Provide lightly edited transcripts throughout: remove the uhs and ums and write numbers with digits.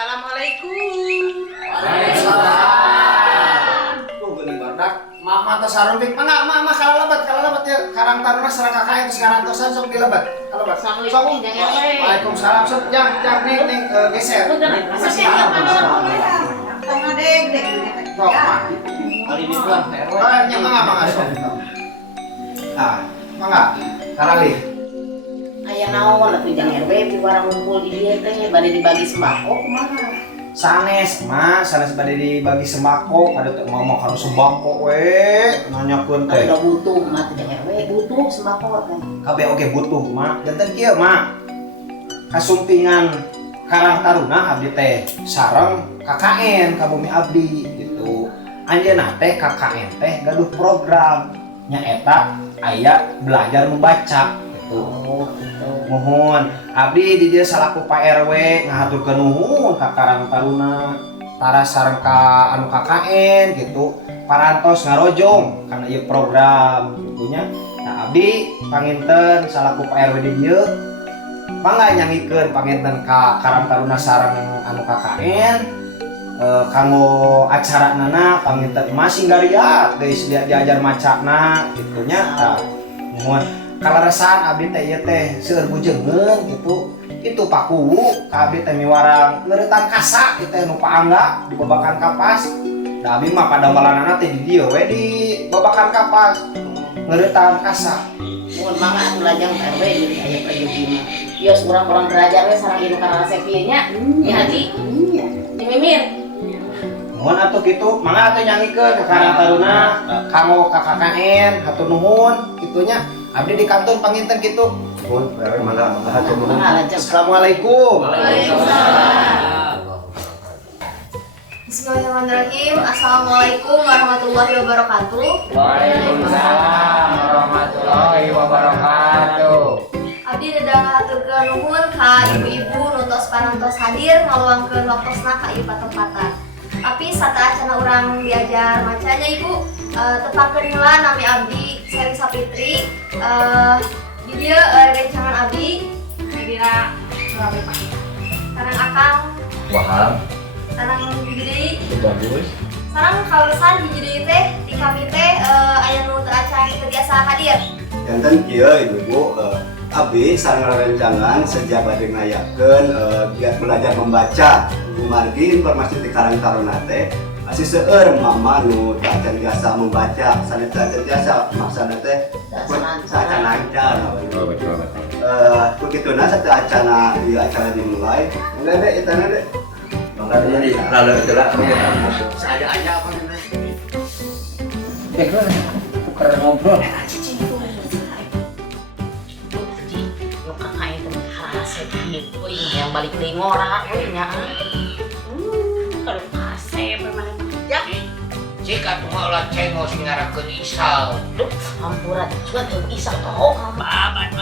Assalamualaikum. Waalaikumsalam. Tuh geuning badak. Mama teh sarumpik mangga mama kalalebat ya karang taruna sareng kakak itu sekarang tosan sok dilebat. Kalebat. Assalamualaikum. Waalaikumsalam. Sok jang ning geser. Tengah deg. Sok mah. Kali ini pulang TRW. Nya mangga sok. Ah, mangga. Karali. Aya naon atuh jang RW piwara ngumpul di dieu teh bade dibagi sembako kumaha? Sanes bade dibagi sembako, ada teh mama kan sembako we nanyakeun teh. Aya butuh mah jang RW butuh sembako teh. Kabeh oge butuh mah. Janten kieu mah. Kasumpingan Karang Taruna abdi teh sareng KKN ka Bumi Abdi gitu. Anjeunna teh KKN teh gaduh program nyaeta aya belajar membaca gitu. Oh, gitu. Mohon abdi di dieu salaku Pak RW ngahaturkeun nuhun ka Karang Taruna tara sareng ka anu KKN gitu parantos ngarojong kana ieu program gitunya. Nah abdi panginten salaku Pak RW di dieu mangga nyangikeun panginten ka Karang Taruna sareng anu KKN kanggo acaranana panginten masih gariat geus diajar macana gitunya. Tah mohon kalaresan abdi teh ieu teh seueur bujeungeun gitu. Itu pakuwu ka abdi teh miwarang ngeuretan kasa ieu teh nu paangga di babakan kapas. Da abdi mah padamelanana teh di dieu we di babakan kapas ngeuretan kasa. Mohon mangga atuh lajang RW jadi aya rezeki mah. Yos urang-urang belajar we sareng ieu kana resep ieu nya. Nya Haji. Iya. Di Mimir. Mohon atuh kitu mangga atuh nyangikeun ka Karang Taruna kanggo ka KKN hatur nuhun kitunya. Abdi di kantor panginten gitu. Nuhun, mangga hatur nuhun. Assalamualaikum. Waalaikumsalam. Bismillahirrahmanirrahim. Assalamualaikum warahmatullahi wabarakatuh. Waalaikumsalam warahmatullahi wabarakatuh. Abdi dedang ngaturkeun nuhun ka ibu-ibu nutos parantos hadir ngaluangkeun waktosna ka ieu patempatan. Tapi sata acana urang diajar macanya ibu tepakeun heula nami abdi Seri Sapitri. Di dieu rencangan abdi dina ngawe Pak. Sareng akang Wahab. sareng hiji deui. Bagus. Sareng kawerusan hiji deui teh di kami teh aya nu teu acan teu biasa hadir. Janten kieu ibu-ibu abdi sareng rerencangan sejak bade ngayakeun giat belajar membaca. Margi informasi di Karang Taruna teh masih seueur mama nu teu acan biasa membaca, sanes teu acan biasa maksana teh sacan lancar. Betul. Begituna sateu acana ieu acara dimulai. Enggak deh itana deh. Mangga jadi lalu itulah Saya aja apa gimana? tukar ngobrol. Yang balik deui ngora we nya. Kalau kasep memang ya. Jika tuh cengos ngarakeun isal. Duh, hampura cuan teu isa toh. Babat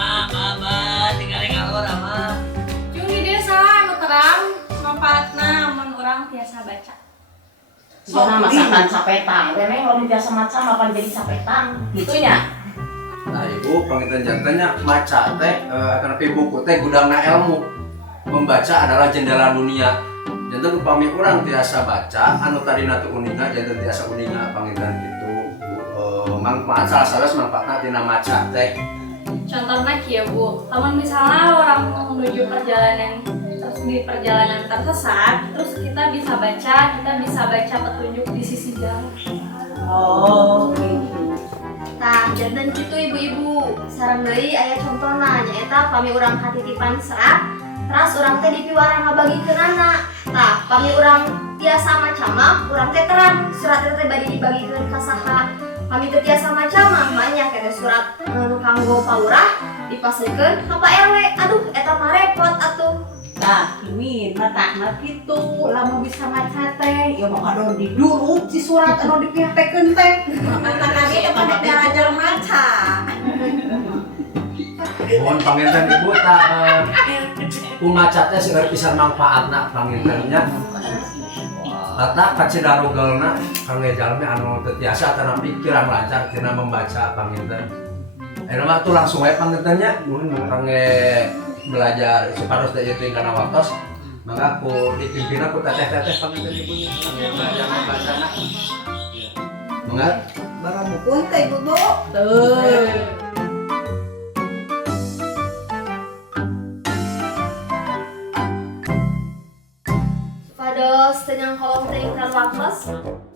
tinggal ngalor mah. Jeung di desa anu terang manfaatna mun urang biasa baca. Jangan masakan sapetang. Memang kalau biasa macam apa jadi sapetang gitu nya. Nah ibu panginten jantannya maca teh akan buku teh gudangna ilmu. Membaca adalah jendela dunia. Jantan upami urang tiasa baca anu tadina teu uninga jantan tiasa uninga panginten kitu. Manfaat salah manfaatna tina maca teh. Contohnya kieu Bu, lamun misalnya orang menuju perjalanan terus di perjalanan tersesat, terus kita bisa baca petunjuk di sisi jalan. Oh, gitu. Tah, janten kitu ibu-ibu. Sareng deui aya contona nyaeta pami urang katitipan serat, teras urang teh dipiwara ngabagikeunana. Tah, pami urang tiasa macama, urang teh terang surat teh bade dibagikeun ka saha. Pami teu tiasa macama, manya kene surat nu kanggo palurah dipaseukeun ka Pak RW. Aduh, eta mah repot atuh. Nah, ini matakna kitu, lamun bisa maca teh, ya mau ado di durut si surat anu dipihakkeun teh. Mantan lagi teh pada belajar maca. Mohon panginten ibu tak kumaca teh seueur pisan manfaatna pangintennya. Kata kacidarugelna kangge jalmi anu teu tiasa teu pikiran lancar tina membaca panginten. Ayeuna mah tuh langsung wae pangintennya kangge belajar separos teh itu karena waktos Maka aku dipimpin aku teteh-teteh panganten ibunya yang belajar membaca nak. Mangga Baramukun ka ibu bu. Pada senyang kolom tingkat wakles,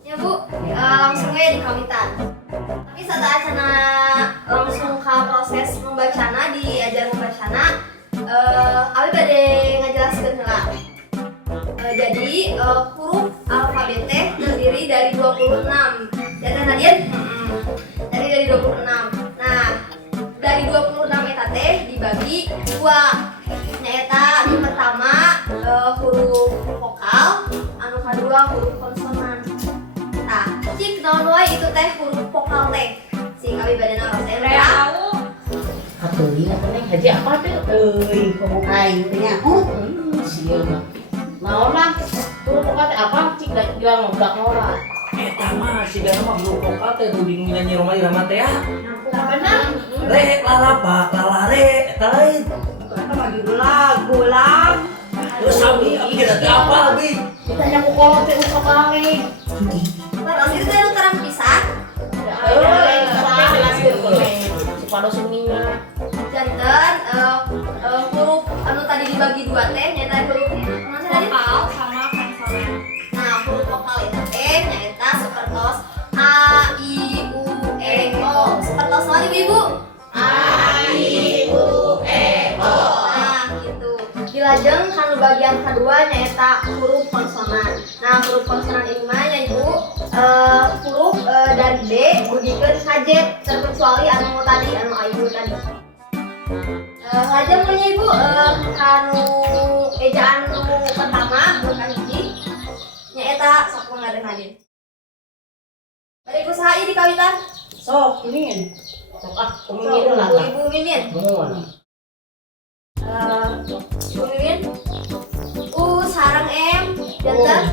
ya bu, langsung aja di kawitan. Tapi saat acana langsung ke proses membacana, diajar membacana, abi bade ngajelaskeun heula. Jadi huruf alfabet teh terdiri dari 26. Dan Nadir, dari 26. Nah, dari 26 eta teh dibagi dua. Nyaeta anu pertama huruf vokal, anu kedua huruf konsonan. Nah, cik naon wae itu teh huruf vokal teh. Sing abi bade naon teh Tahu. Atuh ieu teh haji apa teh? Euy, komo aing teh nya. Sieu mah. Naon lah? Huruf vokal teh apa? Cik da bilang ngoblak ngolah. Eta mah si Gana mah belum vokal teh tuh di nyanyi Roma Irama teh ya. Benar. Re lalapa lalare eta lain. Eta mah judul lagu lah. Terus abi kira teh apa abi? Kita nyaku kolot teh usah kali. Terus itu teh nu terang pisan. Pada suminya. Janten huruf anu tadi dibagi dua teh nyaeta huruf mana tadi? Vokal sama konsonan. Nah, huruf vokal itu teh nyaeta sapertos A, I, U, E, O. Sapertos mana Ibu? A, I, U, E, O. Nah, gitu. Dilajeng kanu bagian kedua nyaeta huruf konsonan. Nah, huruf konsonan ini mah nya Ibu huruf dari D dugikeun ka Z terkecuali anu tadi anu ayu tadi. Lajeng punya Ibu kanu ejaan nu pertama bukan hiji nyaeta sok pengaden Nadin. Bari usaha ieu di kawitan. Sok ini. Sok ah, kumimin lah. Ibu Mimin. Mun. Ibu Mimin. U sarang M janten.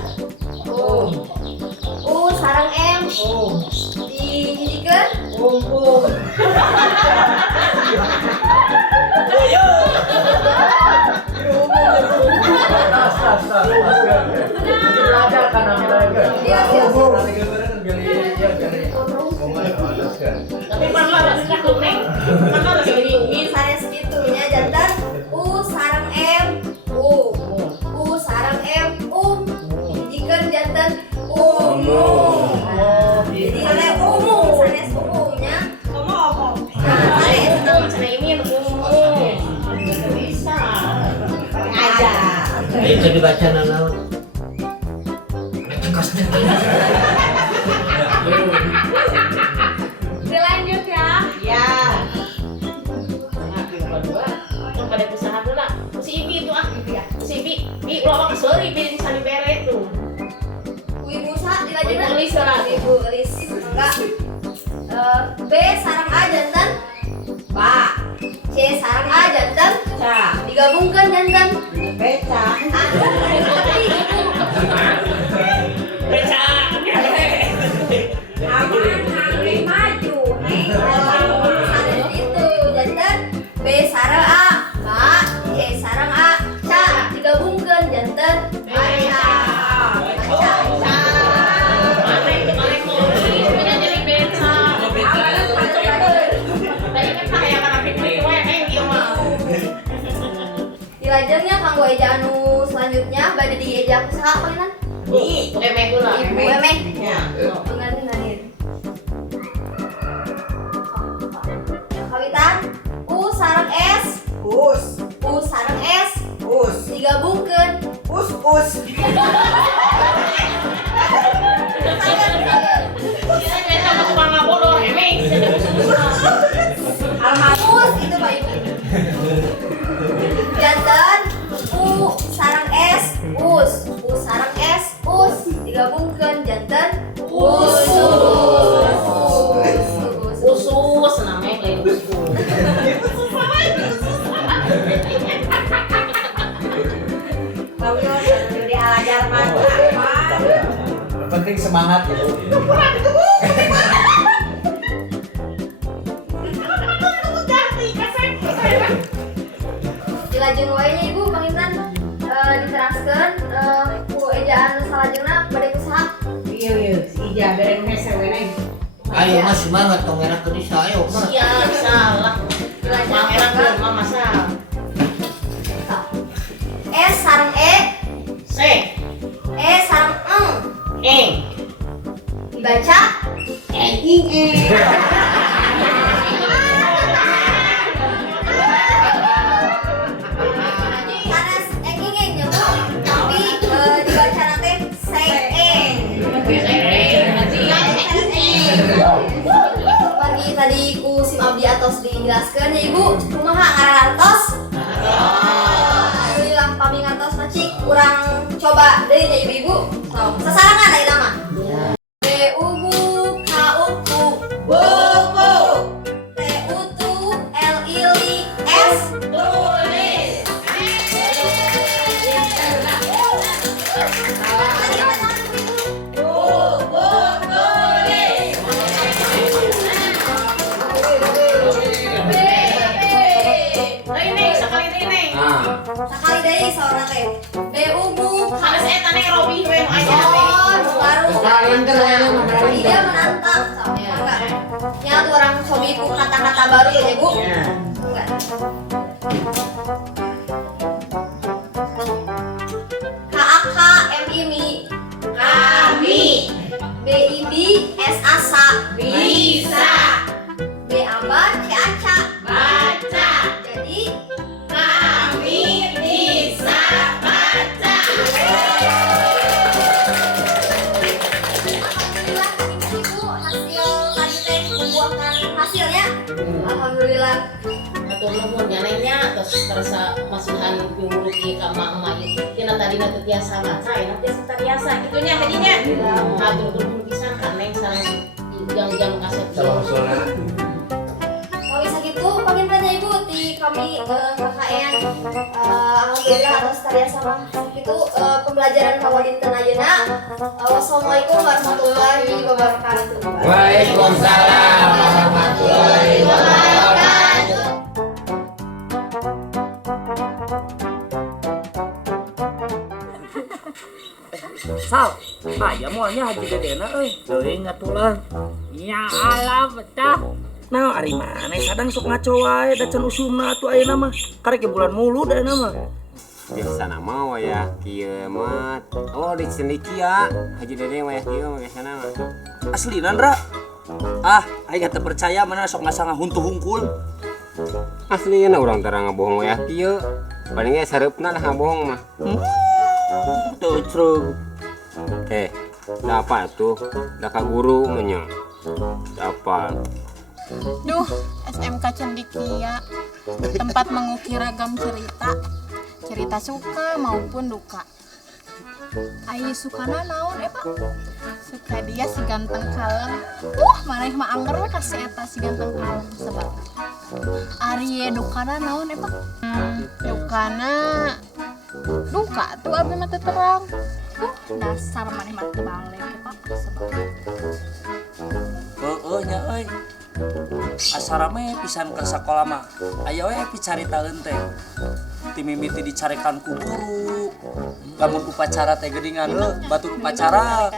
U sarang M. Dihijikeun. belajar kan namanya. Iya, iya. Tapi mana rasanya kuning? Mana rasanya ini? Sanes kitunya janten. U sarang M. U sarang M. Dihijikeun janten. Jadi sanes umum, sanes umumnya. Komo apa? Nah, sanes Macam ini umum. Bisa. Aja. Itu dibaca naon? Cekasnya. Dilanjut ya. Ya. Nah, kedua, kan pada usaha dulu lah. Si Ibi itu ah, si Ibi lo sorry Ibi misalnya bere tuh. Ibu sa dilajeng Ibu Elis lah. Ibu Elis enggak. B sarang A janten. Ba. C sarang A janten. Ca. Digabungkan janten. Beca. Aman hari maju. Ada itu janten. B sarang A. Ba. C sarang A. Ca. Digabungkan janten. Baca. Baca. Mana itu kalian mau ini jadi beca. Tadi kan kayak anak itu dia mau. Dilajengnya kanggo ejaan anu selanjutnya bade dieja kusaha kalian? Di. Emeh gula. Ibu emeh. Ya. Pengantin hadir. Kawitan U sarang S. Us. U sarang S. Us. Digabungkan. Us. Us. Kita mau tukang ngabodor emeh. Almarhum itu Pak Ibu. Janten U sarang S. Us. U sarang S. Us. Digabungkan janten. Usus. Usus namanya lain usus. Kamu udah diajar mata. Penting semangat ya. Dilajeng wae nya Ibu panginten diteraskeun Ayo mas semangat tong era ke desa ayo mas. Siap, salah. Pangeran ke mama sal. S sarang E, C, E sarang eng, dibaca Sanes enging ya Bu, tapi dibaca nanti seeng. Pagi tadi ku sim abdi atos dijelaskan ya Ibu, kumaha ngarantos? Bilang pami ngantos macik, kurang coba deui ya Ibu-ibu. So, sasarangan aya nama. B-U-B-U, K-U-K-U, buku. T-U-T-U, L-I-L-I, S, tulis. Ini sekali ini. Sakali deui saurna teh. B-U-B-U, Sanes eta nih Robi we nu aja teh. oh, baru. Iya menantang, sama enggak? Ya tuh orang suamiku kata-kata baru ya Bu. Enggak. K-A-K-M-I-M-I, Kami B-I-B, S-A-S-A, bisa B-A-B-A, C-A-C-A. baca. Jadi Kami bisa baca. alhamdulillah Ibu hasil tadi teh membuahkan hasilnya. Alhamdulillah. Atur nuhun nyanenya terus terasa masukan pinguru ki ka mama itu. Tina tadi nanti biasa baca, enak biasa biasa gitunya hadinya. Atur nuhun pisan ka neng sareng jang-jang kaset. Kalau bisa gitu, panggilannya Ibu di kami KKN. Alhamdulillah atas karya sama itu pembelajaran kawadin ayeuna. Wassalamualaikum warahmatullahi wabarakatuh. Waalaikumsalam warahmatullahi wabarakatuh. Sal, aya moalnya haji dedena euy. Teuing atulah. Ya alam betah. Nah, ari mana sadang sok ngaco wae da can usumna atuh ayeuna mah. Karek bulan mulu da ayeuna mah. Biasana mah ya kieu mah. Oh di cendikia haji dede mah ya kieu mah biasana mah. Aslina Ndra. Ah, aing teu percaya mana sok ngasanga huntu hungkul. Aslinya urang tara ngabohong ya kieu. Paling ge sareupna lah ngabohong mah. Tuh cerug. Da apa tuh? Da ka guru menyang. Da apa? Duh, SMK Cendikia, tempat mengukir ragam cerita suka maupun duka. Ayi sukana naon Pak? Suka dia si ganteng kalem. Maneh mah angger we kasih eta si ganteng kalem sebab. Ari dukana naon Pak? Dukana duka tuh abi mah teu terang. Dasar maneh mah teu balik Pak sebab. Heueuh nya euy. Asara mah pisan ke sakola mah. Aya we picaritaeun teh. Ti mimiti dicarikan ku guru. Lamun upacara teh geuningan batu upacara.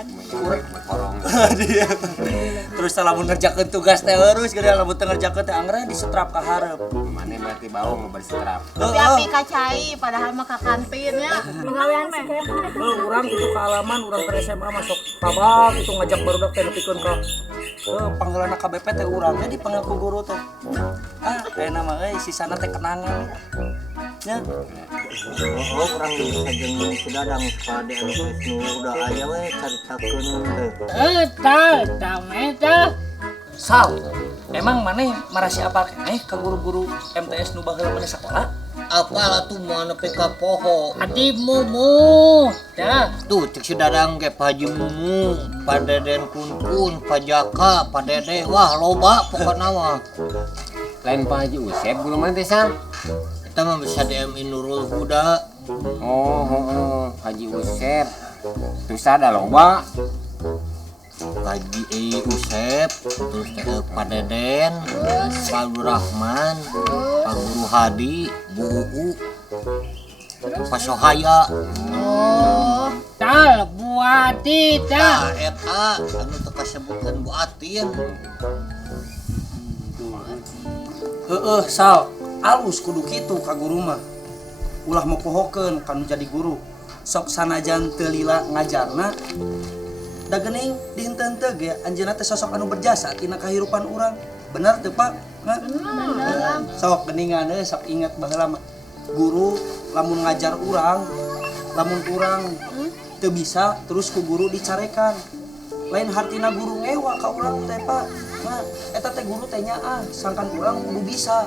Korong. Dia. Terus lamun ngerjakeun tugas teh eurus geus lamun teu ngerjakeun teh anggrena disetrap ka hareup. Mane berarti bau ngebari setrap. Api kacai padahal mah ka kantin ya. Penggawean si Urang itu kealaman urang ke SMA masuk tabak itu ngajak barudak teh nepikeun ka panggilan KBP teh urang teh dipanggil ku guru teh. Ayeuna mah euy sisana teh kenangan. Nya. Oh urang bisa jeung kudadang pade anu nu udah aya we caritakeun teh. Sal, emang maneh marasi apa keneh ka guru-guru MTS nu baheula maneh sakola? Apalah tuh mau nepi ka poho. Adi mumu. Dah. Tuh cek si dadang ge Haji Mumu, Padeden Kunkun, Pajaka, Padede, wah loba pokokna mah. Lain Pak Haji Usep guru mah teh Sal. Kita mah bisa DMI Nurul Huda. Oh, Haji Usep. Terus ada loba. Haji Usep, terus Pak Deden, Pak Rahman, Pak Guru Hadi, Bu Uu, Pak Sohaya. Oh, Tal, Bu Tah eta anu teu kasebutkeun Bu Atin. Heueuh Sal, alus kudu kitu ka guru mah. Ulah mopohokeun kanu jadi guru. Sok sanajan teu lila ngajarna da geuning dihenteu-henteu ge anjeunna teh sosok anu berjasa tina kahirupan urang. Bener teu Pak? Bener. Sok geuningan sok inget baheula mah. Guru lamun ngajar urang, lamun urang teu bisa terus ku guru dicarekan. Lain hartina guru ngewa ka urang teh Pak. Nah, eta teh guru teh nyaah, sangkan urang kudu bisa.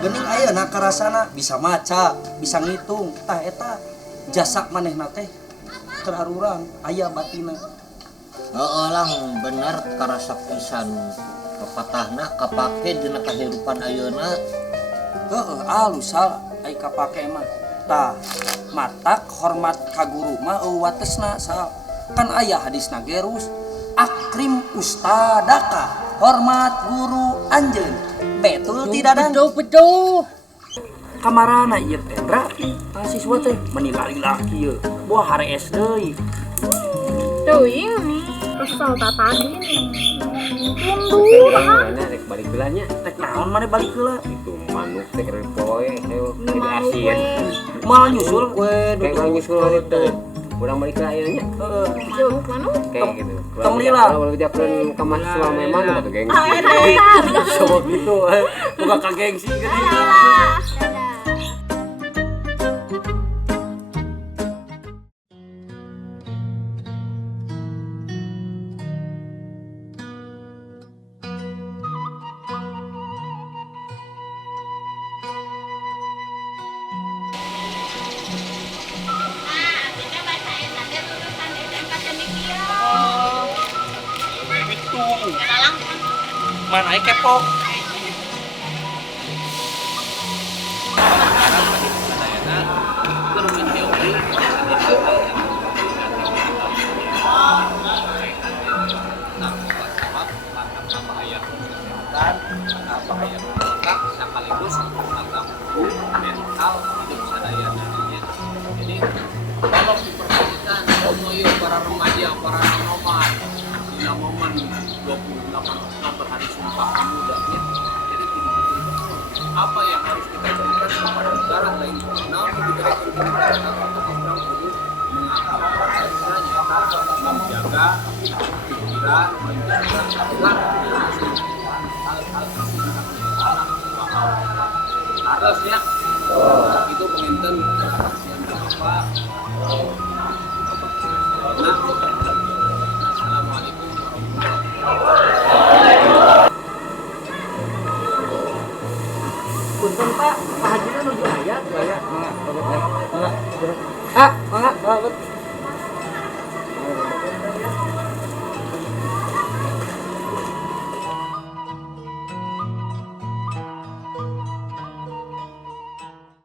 Geuning ayeuna karasana bisa maca, bisa ngitung. Tah eta jasa manehna teh terharurang aya batina. Heeh lang bener karasa pisan pepatahna kapake dina kahirupan ayeuna. Heeh, alus Sal ai kapake mah. Tah, matak hormat ka guru mah watesna Sal. Kan aya hadisna gerus akrim ustadaka, hormat guru anjeun. Betul tidak dan? Betul. Kamarana ieu teh Ndra, mahasiswa teh menilai kieu. Buah harees deui. Teuing nih, kesel tadi nih. Mana rek balik heulanya? Tek naon maneh balik heula? Itu manuk teh keur poe, heuh jadi asin. Moal nyusul we Kayak mau nyusul itu. Urang balik heula aya nya. Heeh. Manuk? Kayak gitu. Tong lila. Kalau ujakeun ka mahasiswa memang atuh geng. Coba gitu, buka ka gengsi geuning. Man ai kepo. Sekaligus tentang mental hidup sadayana. Jadi kalau diperhatikan para remaja, para nomad di momen 28 Oktober hari Sumpah Pemuda ya. Jadi betul-betul apa yang harus kita berikan kepada negara lain namun diberikan kepada kita untuk orang kudu menjaga pikiran, menjaga akhlak hal-hal harusnya itu penginten yang apa